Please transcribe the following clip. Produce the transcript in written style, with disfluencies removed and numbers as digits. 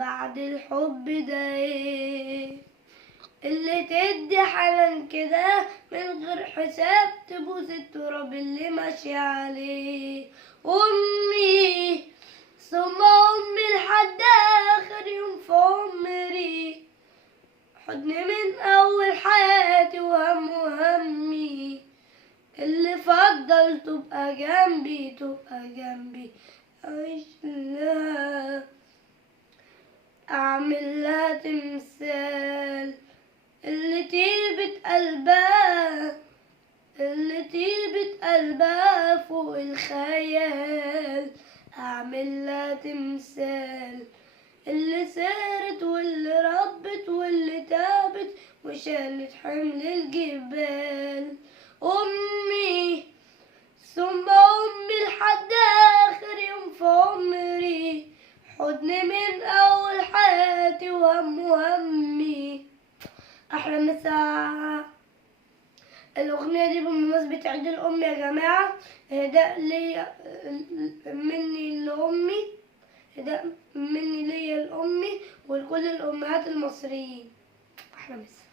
بعد الحب ده ايه اللي تدي حنان كده من غير حساب تبوس التراب اللي ماشي عليه. أمي ثم أمي لحد آخر يوم في عمري، حضن من أول حياتي وهمي، اللي فضل تبقى جنبي تبقى جنبي، أعيش لها أعمل لها تمثال، اللي طيبة قلبها اللي طيبة قلبها فوق الخيال، أعمل لها تمثال، اللي سارت واللي ربت واللي تعبت وشالت حمل الجبال. أمي ثم أمي لحد آخر يوم في عمري، حضن من أول حياتي وهمي. أحلى مساء. الأغنية دي بمناسبة عيد الأم يا جماعة، إهداء ليا مني لأمي، إهداء مني ليا لأمي ولكل الأمهات المصريين. أحلى مساء.